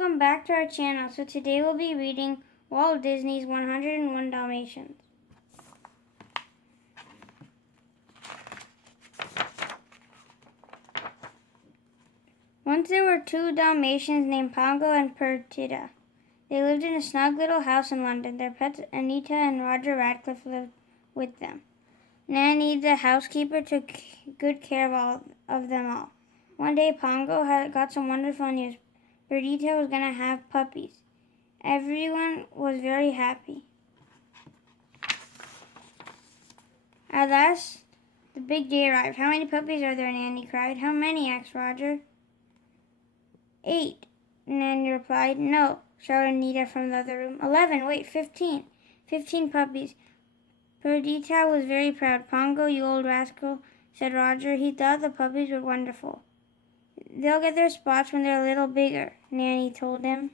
Welcome back to our channel. So today we'll be reading Walt Disney's 101 Dalmatians. Once there were two Dalmatians named Pongo and Perdita. They lived in a snug little house in London. Their pets Anita and Roger Radcliffe lived with them. Nanny, the housekeeper, took good care of them all. One day Pongo got some wonderful news. Perdita was going to have puppies. Everyone was very happy. At last, the big day arrived. "How many puppies are there?" Nanny cried. "How many?" asked Roger. 8, Nanny replied. "No," shouted Anita from the other room. 11, wait, 15. 15 puppies. Perdita was very proud. "Pongo, you old rascal," said Roger. He thought the puppies were wonderful. "They'll get their spots when they're a little bigger," Nanny told him.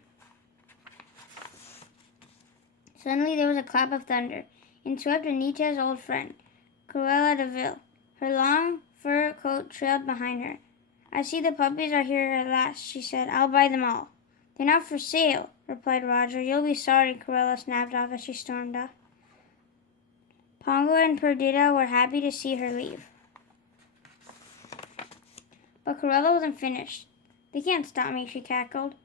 Suddenly there was a clap of thunder. In swept Anita's old friend, Cruella de Vil. Her long fur coat trailed behind her. "I see the puppies are here at last," she said. "I'll buy them all." "They're not for sale," replied Roger. "You'll be sorry," Cruella snapped off as she stormed off. Pongo and Perdita were happy to see her leave. But Cruella wasn't finished. "They can't stop me," she cackled.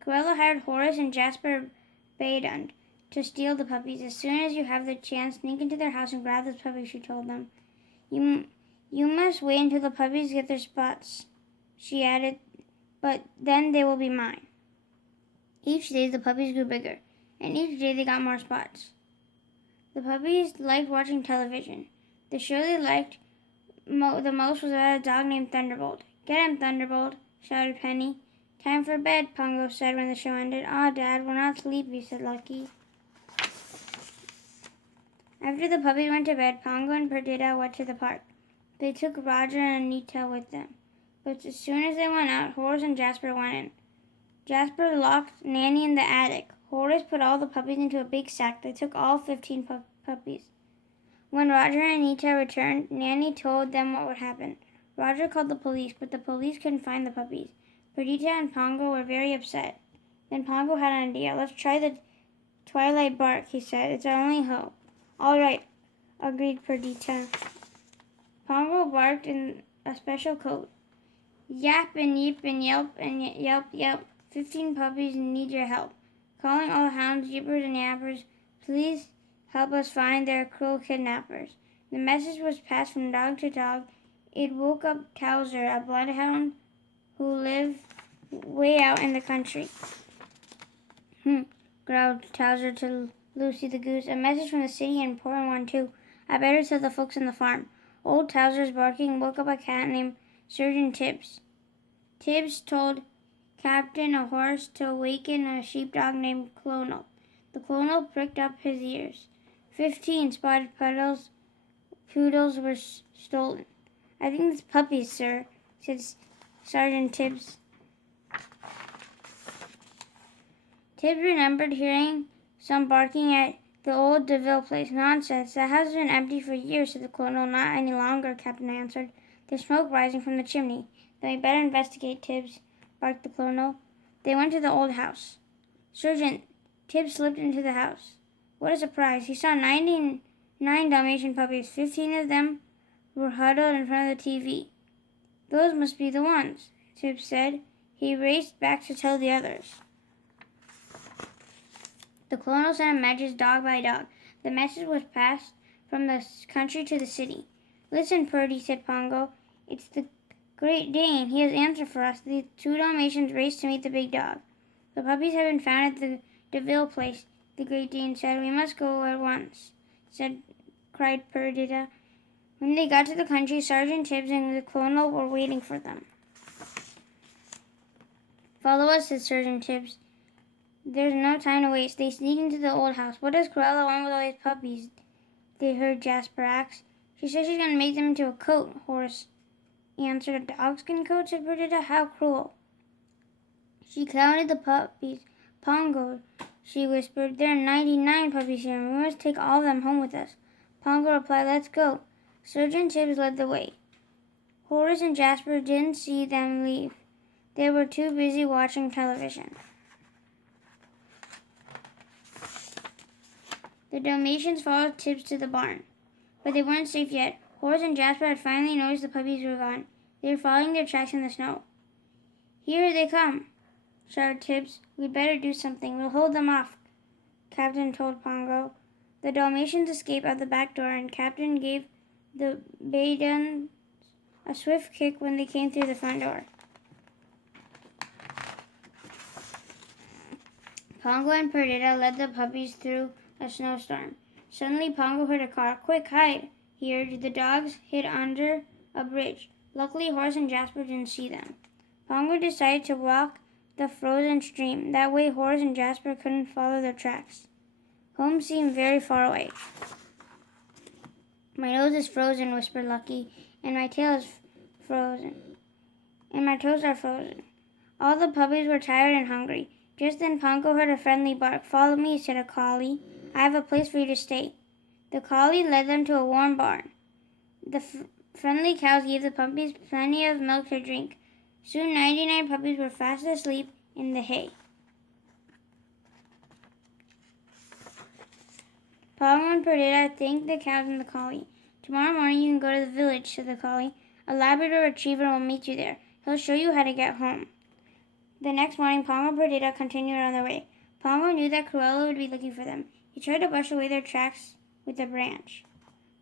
Cruella hired Horace and Jasper Baydund to steal the puppies. "As soon as you have the chance, sneak into their house and grab those puppies," she told them. You must wait until the puppies get their spots," she added, "but then they will be mine." Each day the puppies grew bigger, and each day they got more spots. The puppies liked watching television. The show they liked the most was about a dog named Thunderbolt. "Get him, Thunderbolt," shouted Penny. "Time for bed," Pongo said when the show ended. "Aw, Dad, we're not sleepy," said Lucky. After the puppies went to bed, Pongo and Perdita went to the park. They took Roger and Anita with them. But as soon as they went out, Horace and Jasper went in. Jasper locked Nanny in the attic. Horace put all the puppies into a big sack. They took all 15 puppies. When Roger and Anita returned, Nanny told them what would happen. Roger called the police, but the police couldn't find the puppies. Perdita and Pongo were very upset. Then Pongo had an idea. "Let's try the twilight bark," he said. "It's our only hope." "All right," agreed Perdita. Pongo barked in a special code. "Yap and yeep and yelp and yelp yelp. 15 puppies need your help. Calling all hounds, yeepers and yappers. Please help us find their cruel kidnappers." The message was passed from dog to dog. It woke up Towser, a bloodhound who lived way out in the country. Growled Towser to Lucy the goose. "A message from the city, and important one too. I better tell the folks on the farm." Old Towser's barking woke up a cat named Surgeon Tibbs. Tibbs told Captain a horse to awaken a sheepdog named Clonel. The Clonel pricked up his ears. 15 spotted poodles were stolen. "I think it's puppies, sir," said Sergeant Tibbs. Tibbs remembered hearing some barking at the old DeVille place. "Nonsense, that house has been empty for years," said the Colonel. "Not any longer," Captain answered. "There's smoke rising from the chimney." "Then we better investigate, Tibbs," barked the Colonel. They went to the old house. Sergeant Tibbs slipped into the house. What a surprise! He saw 99 Dalmatian puppies. 15 of them were huddled in front of the TV. "Those must be the ones," Tibbs said. He raced back to tell the others. The Colonel sent a message dog by dog. The message was passed from the country to the city. "Listen, Purdy," said Pongo. "It's the Great Dane. He has answered for us." The 2 Dalmatians raced to meet the big dog. "The puppies have been found at the DeVille place," the Great Dane said. "We must go at once," cried Perdita. When they got to the country, Sergeant Tibbs and the Colonel were waiting for them. "Follow us," said Sergeant Tibbs. "There's no time to waste." They sneaked into the old house. "What does Cruella want with all these puppies?" they heard Jasper ask. "She says she's going to make them into a coat," Horace answered. "A dogskin coat?" said Perdita. "How cruel." She counted the puppies. "Pongo," she whispered, "there are 99 puppies here, and we must take all of them home with us." Pongo replied, "Let's go." Sergeant Tibbs led the way. Horace and Jasper didn't see them leave. They were too busy watching television. The Dalmatians followed Tibbs to the barn. But they weren't safe yet. Horace and Jasper had finally noticed the puppies were gone. They were following their tracks in the snow. "Here they come," shouted Tibbs. "We'd better do something. We'll hold them off," Captain told Pongo. The Dalmatians escaped out the back door, and Captain gave the Baydens a swift kick when they came through the front door. Pongo and Perdita led the puppies through a snowstorm. Suddenly, Pongo heard a call. "Quick, hide!" he urged. The dogs hid under a bridge. Luckily, Horace and Jasper didn't see them. Pongo decided to walk the frozen stream. That way, Horace and Jasper couldn't follow their tracks. Home seemed very far away. "My nose is frozen," whispered Lucky, "and my tail is frozen, and my toes are frozen." All the puppies were tired and hungry. Just then, Pongo heard a friendly bark. "Follow me," said a collie. "I have a place for you to stay." The collie led them to a warm barn. The friendly cows gave the puppies plenty of milk to drink. Soon 99 puppies were fast asleep in the hay. Pongo and Perdita thanked the cows and the collie. "Tomorrow morning you can go to the village," said the collie. "A Labrador retriever will meet you there. He'll show you how to get home." The next morning, Pongo and Perdita continued on their way. Pongo knew that Cruella would be looking for them. He tried to brush away their tracks with a branch.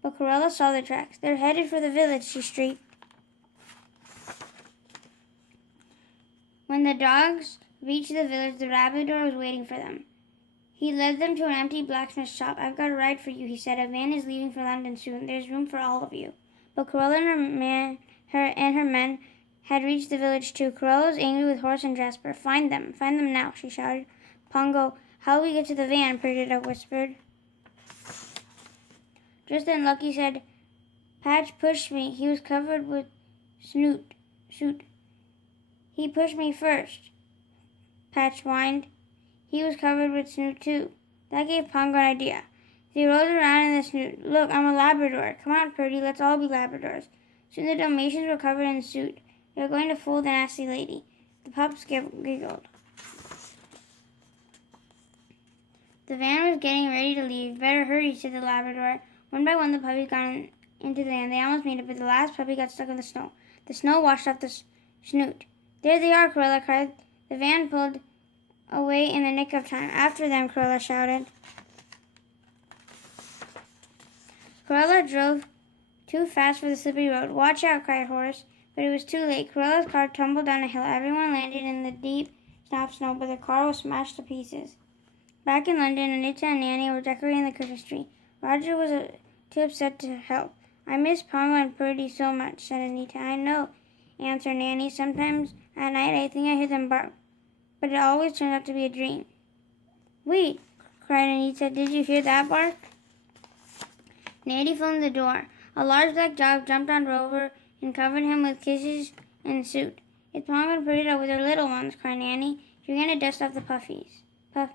But Cruella saw the tracks. "They're headed for the village," she shrieked. When the dogs reached the village, the Labrador was waiting for them. He led them to an empty blacksmith shop. "I've got a ride for you," he said. "A van is leaving for London soon. There's room for all of you." But Cruella and her men had reached the village too. Cruella was angry with Horace and Jasper. Find them now," she shouted. "Pongo, how'll we get to the van?" Perdita whispered. Just then Lucky said, "Patch pushed me. He was covered with soot. He pushed me first," Patch whined. "He was covered with snoot too." That gave Pongo an idea. They rolled around in the snoot. "Look, I'm a Labrador. Come on, Purdy, let's all be Labradors." Soon the Dalmatians were covered in soot. "They were going to fool the nasty lady." The pups giggled. The van was getting ready to leave. "Better hurry," said the Labrador. One by one, the puppies got into the van. They almost made it, but the last puppy got stuck in the snow. The snow washed off the snoot. "There they are!" Cruella cried. The van pulled away in the nick of time. "After them!" Cruella shouted. Cruella drove too fast for the slippery road. "Watch out!" cried Horace. But it was too late. Cruella's car tumbled down a hill. Everyone landed in the deep, soft snow, but the car was smashed to pieces. Back in London, Anita and Nanny were decorating the Christmas tree. Roger was too upset to help. "I miss Pongo and Purdy so much," said Anita. "I know," answered Nanny. "Sometimes at night I think I hear them bark, but it always turns out to be a dream." "Wait," cried Anita. "Did you hear that bark?" Nanny phoned the door. A large black dog jumped on Rover and covered him with kisses and soot. "It's Pongo and Perdita with their little ones," cried Nanny. "You're going to dust off the puppies." Then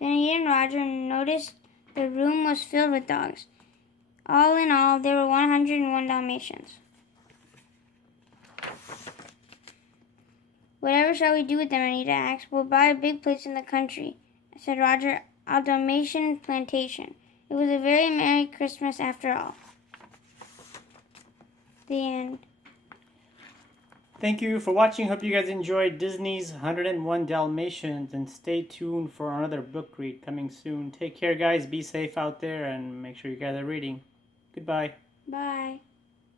Anita and Roger noticed the room was filled with dogs. All in all, there were 101 Dalmatians. "Whatever shall we do with them?" Anita asked. "We'll buy a big place in the country," said Roger. "A Dalmatian plantation." It was a very Merry Christmas after all. The end. Thank you for watching. Hope you guys enjoyed Disney's 101 Dalmatians, and stay tuned for another book read coming soon. Take care, guys. Be safe out there, and make sure you guys are reading. Goodbye. Bye.